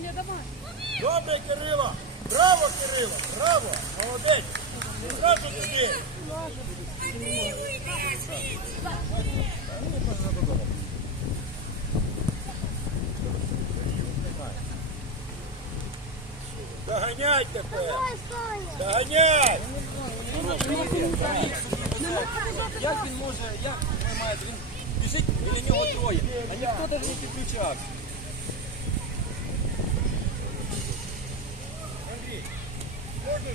Добре, Кирило! Браво, Кирило! Браво! Молодець! Доганяйте Заганяйте! Доганяй! Як він може, як він має дві? біля нього троє. А як не відключати?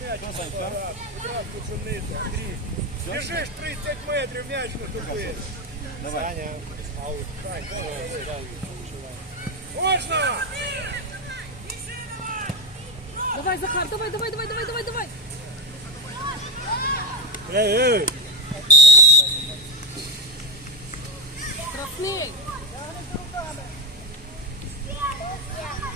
мяч Андрей. Бежишь 30 метров, мяч наступает. Саня. Можно? Давай, Захар, давай, давай, давай, давай, давай, давай. Эй, эй. Красный. Yeah.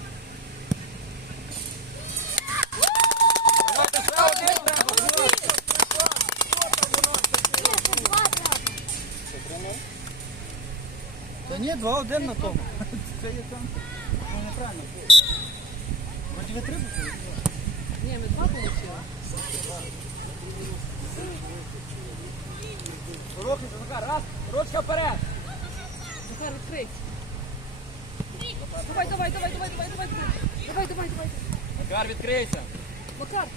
Ні, два один на тому. Це є там. неправильно Ні, ми два получили. Ворохне, Макар, раз, Ручка вперед. Макар відкриється. Давай, давай, давай, давай, давай, давай, давай! Давай, давай, давай. Макар давай, Макар!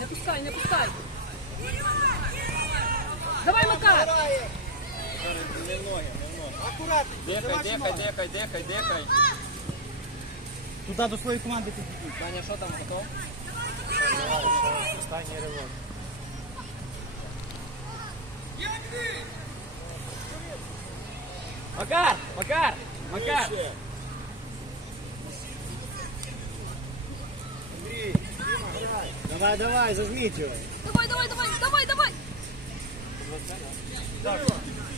Не пускай, не пускай! Давай, Макар! Аккуратно. Дыхай, дыхай, дыхай, дыхай. Туда до своей команды ты пить. Даня, что там потом? Встань, ревок. Макар, Макар, Макар. Давай, давай, зажмите его. Давай, давай, давай, давай, давай. давай, давай, давай, давай. давай, давай, давай, давай.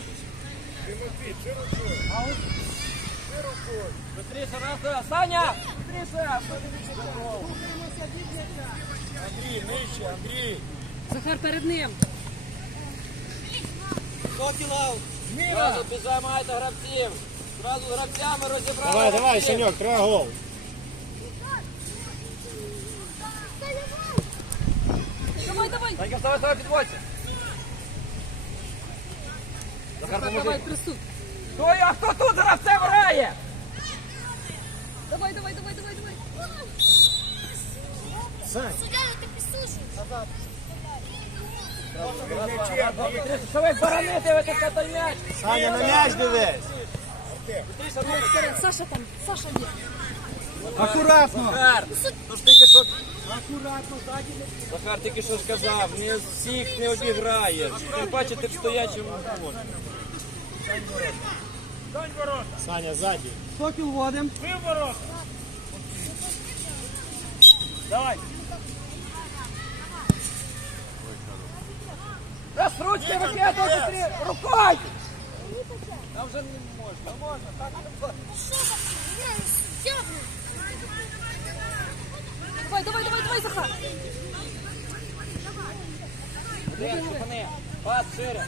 Ся, Саня! Подивите, Андрій, нище, Андрій! Захар перед ним! Ми тут без замайта гравців. Зразу гравцями грабцями розібрали. Давай, давай, давай трогал! Сахар, давай, трясу. Трясу. Стою, а хто тут гравцем грає? Давай, давай, давай, давай, Саня, садя, садя, назад. давай. Сіля, ти пісужиш. Саша там, Саша є. Аккуратно, Захар тільки що сказав, не всіх не обіграє. Ти бачите, стоячий. В Стань ворота. Саня, сзади. Сокил вводим. Вы в ворота. Давай. Да с ручкой руки, а то быстрее. Рукой! Там же не можно. Да можно. Так, так. Давай, давай, давай, давай, Захар. Давай, давай, давай. Пас шире.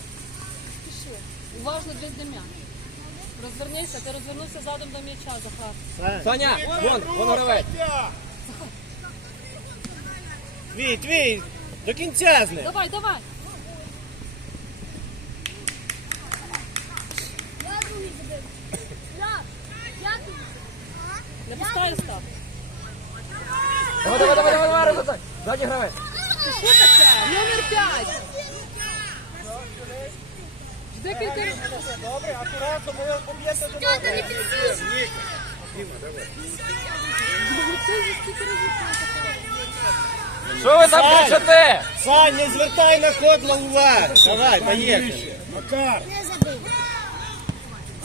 Уважно для дим'я. Розвернися, ти розвернувся задом до м'яча за правду. Саня, воно гравець. твій. До кінця. Давай, давай. Не пускай, став. Давай, давай, давай. давай, Дані грави. Номер п'ять. А пора, тому я поб'єся до цього. Що ви там кричите? Саня, не звертай на ходло у Давай, маєте!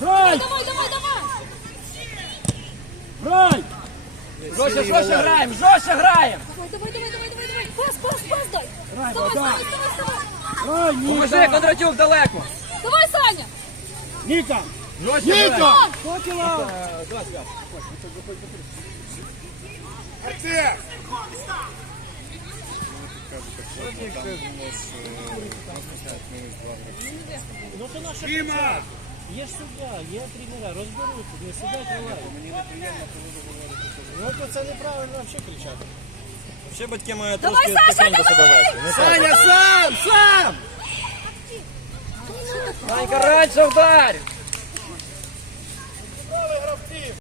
Грой! Давай, давай, давай! Грой! Що ще граємо? Що граєм! граємо? Давай, давай, давай, давай, давай! Фос, пос, пос, дай! Рай, ставай, ставай, ставай, ставай. Рой, Попажі, далеко! Ника! Ника! Котила! А ты? Дима! Я судья, я тренера, разберусь, не судья, тренера. Ну, это неправильно вообще кричат. Вообще, батьки мои, Давай, Саша, давай! Саня, сам, сам! сам! Ванька, раньше ударь!